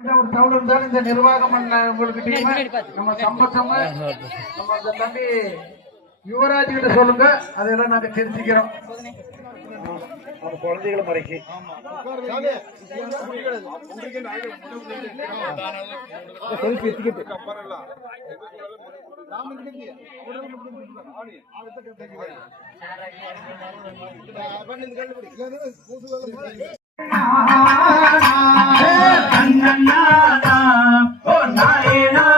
ஒரு தகவல் தான் இந்த நிர்வாகம் உங்களுக்கு டீம் நம்ம சம்பத்தம் நம்ம அந்த தம்பி யுவராஜ் கிட்ட சொல்லுங்க அதெல்லாம் நாங்க தெரிஞ்சுக்கிறோம் நம்ம குழந்தைகளை மறைக்கி selfie na na na, oh na.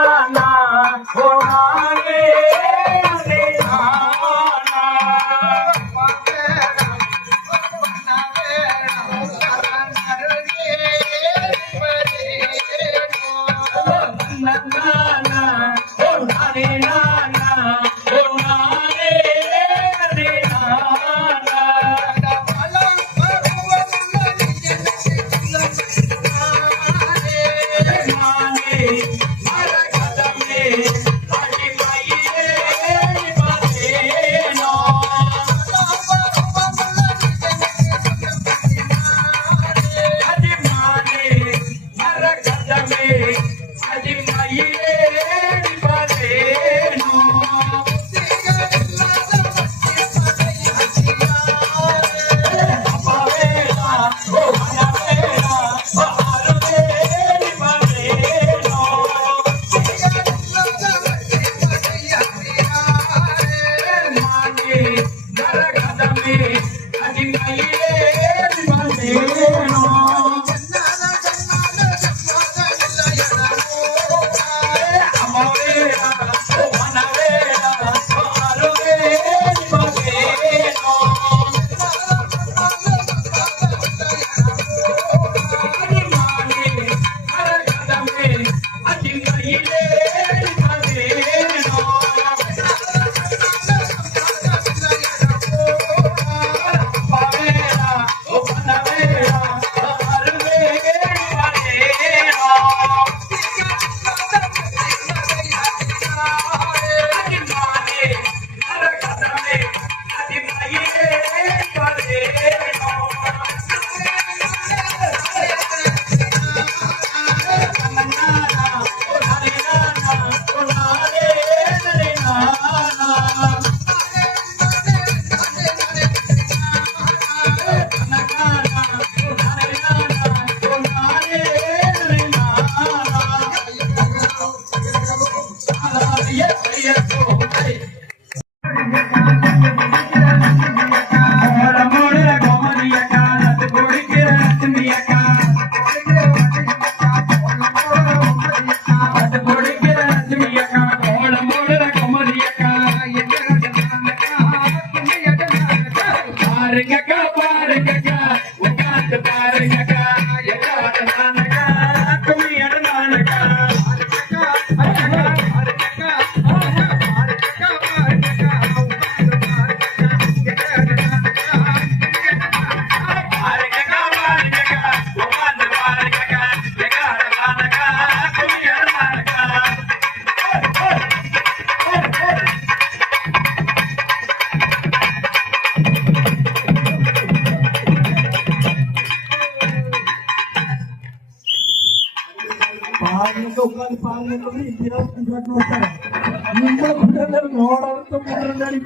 ಆಗುತ್ತದೆ ಇತಿಹಾಸ ನೋಡ್ತಾರೆ ನಿಮ್ಮ ಗುಡ್ಡದಲ್ಲಿ ನೋಡಂತ ಗುಡ್ಡದಲ್ಲಿ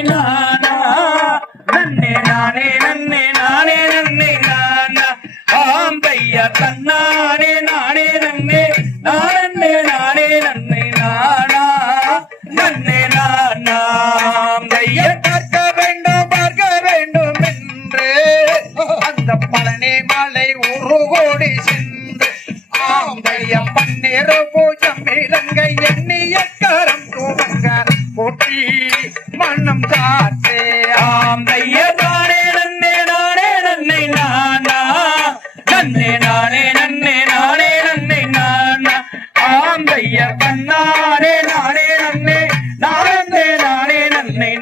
na na na ஐயா தன்னானே நானே நன்னே நானே நானே நன்னை நானா நன்னே நானா. ஐயா பார்க்க வேண்டும் பார்க்க வேண்டும் என்று அந்த பழனி மலை உருகோடி சென்று ஆம்பைய பன்னீர் பூஜம் இலங்கை எண்ணிய கரம் தூங்க போட்டி மன்னம் காத்தே. ஆம்பையர்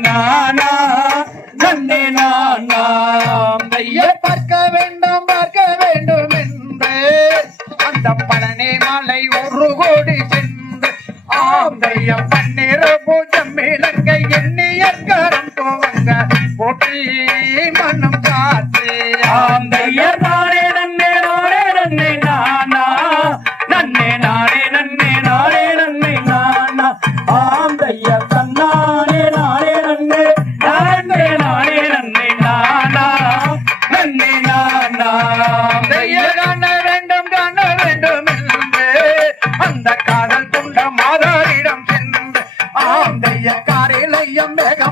நானா? நன்னே நானா? ஐயா பார்க்க வேண்டும் பார்க்க வேண்டும் என்று. அந்த பழனி மலை ஒரு கோடி சென்று. ஆந்தைய பன்னிர பூஜம் இலங்க எண்ணியற்கரம் துவங்க. போற்றி மனம் காத்து. ஆந்தைய தானே ஐயம் காரில் ஐயம் வேக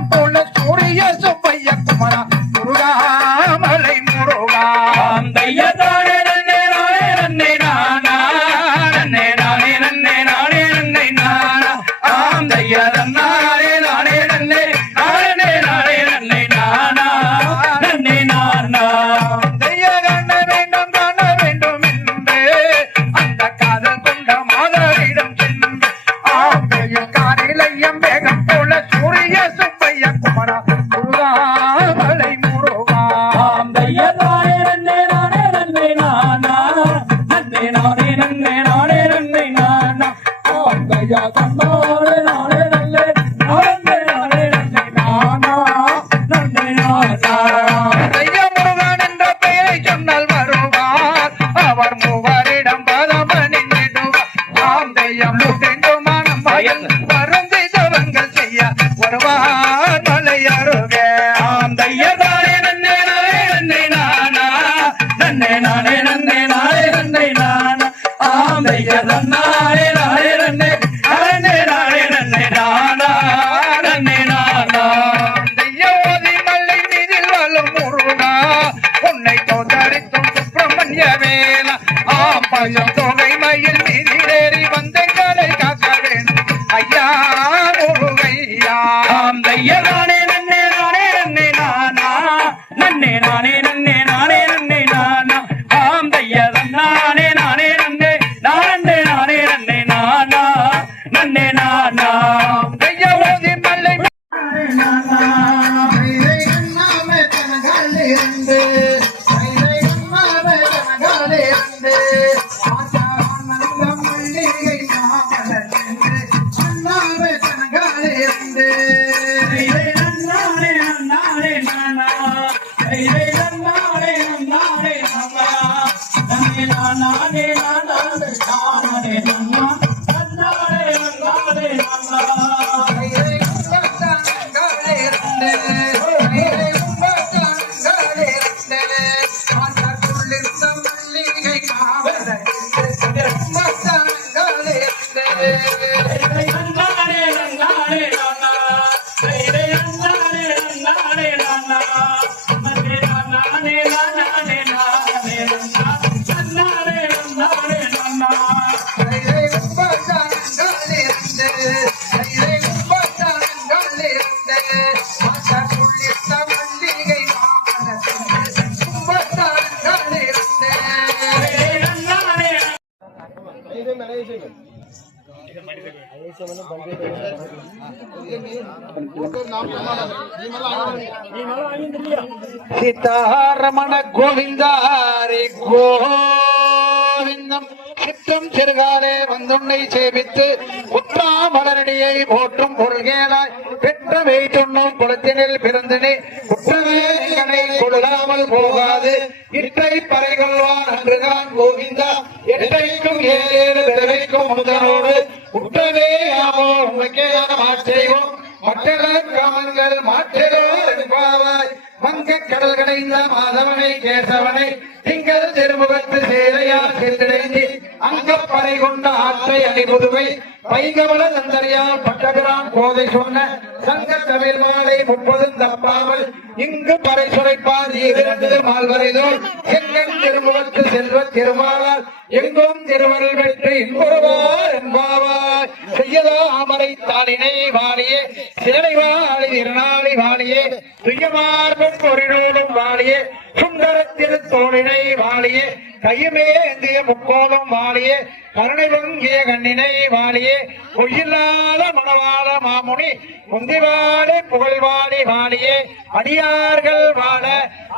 கையா தந்தாரே நாளே தங்கம் தோகை மயில் மீதிலேறி வந்த காலை காக்க வேண்டும். ஐயா na na na na విషయంలో పనిచేయడం సీతారమణ గోవిందారి గోవిందం சித்தம் சிறுகாலே வந்துன்னை சேவித்து குற்றா மலரடியை போற்றும் பொருள்கேளாய். பெற்ற மெய்துண்ணும் குளத்தினில் பிறந்தனே கொள்ளாமல் போகாது. இட்டை பறை கொள்வான் அன்றுதான் கோவிந்தா. எட்டைக்கும் ஏழேழு பிறவைக்கும் முதனோடு. உற்றவே யாவோ உனக்கே மாற்றைவோம் மற்றவர் காமன்கள் மாற்றலோ பாவாய் மங்க கடல் கடைந்த மாதவனை கேசவனை திங்கள் திருமுகத்து சேலையால் சென்றடைந்து அங்கப்பறை கொண்ட ஆற்றை அணிபுதுவை பைங்கவள நந்தனையால் பட்டபிரான் கோதை சொன்ன சங்க தமிழ் மாலை முப்பதும் தப்பாமல் இங்கு பறை சுரைப்பார் இரண்டு மால்வரைதோல் செங்கன் திருமுகத்து செல்வ திருமாலால் எங்கும் திருவருள் வெற்றி இன்புறுவார் என்பாவார். துய்யலோ அமரை தாளினை வாணியே சேலை வாழி திருநாளி வாணியே துய்யமார்பும் பொறிநூலும் வாணியே சுந்தர திருத்தோளினை வாழியே கையுமே ஏந்திய முக்கோலம் வாழியே கருணை பொங்கிய கண்ணினை வாழியே பொய்யில்லாத மணவாள மாமுனி குந்திவாடி புகழ்வாடி வாழியே அடியார்கள் வாழ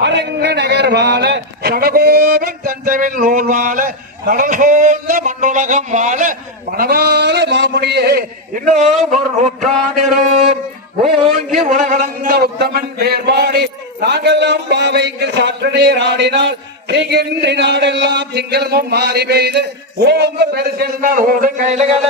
அரங்க நகர் வாழ சடகோபன் தஞ்சவில் நூல் வாழ கடல் சோழ்ந்த மண்ணுலகம் வாழ மணவாள மாமுனியே இன்னும் ஒரு நூற்றாண்டிரும் ஓங்கி உலகளந்த உத்தமன் பேர்பாடி நாங்கெல்லாம் பாவைக்கு சாற்று நீர் ஆடினால் தீங்கின்றி நாடெல்லாம் திங்களும் மாறி பெய்து. ஓங்கு பெருசிருந்தால் ஓடு கைலகல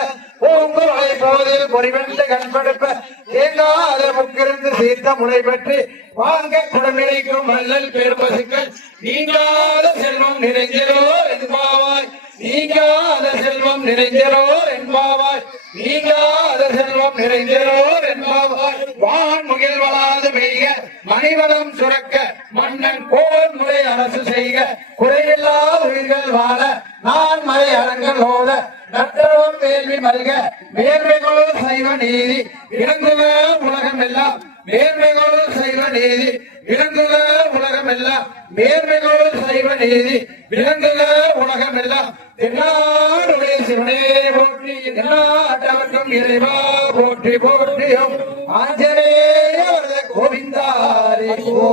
ஓங்கு வலை போதில் பொறிவென்று கண்படுப்ப. தேங்காத முக்கிருந்து சீர்த்த முறை பெற்று வாங்க குடமிழைக்கும் வள்ளல் பெரும்பசுக்கள் நீங்காத செல்வம் நிறைஞ்சிரோ என்பாவாய் நீங்காத செல்வம் நிறைந்தரோர் என்பாவாய். நீங்காத செல்வம் நிறைந்தரோர் என்பாவாய். வான் முகில் வளாது பெய்க மணிவளம் சுரக்க மன்னன் கோல் முறை அரசு செய்க. குறையில்லா உயிர்கள் வாழ நான் மறை அரங்கல் ஓத. நற்றவம் வேள்வி மல்க மேன்மைகளோடு சைவ நீதி. இறங்குக உலகம் எல்லாம் மேன்மைகளோடு சைவ நீதி. விளங்குக உலகம் எல்லாம் மேன்மைகளோடு சைவ நீதி. விளங்குக உலகம் எல்லாம் தென்னாடுடைய சிவனே போற்றி எந்நாட்டவர்க்கும் இறைவா போற்றி போற்றியும் ஆஞ்சநேய வரத கோவிந்தாரி. ஓ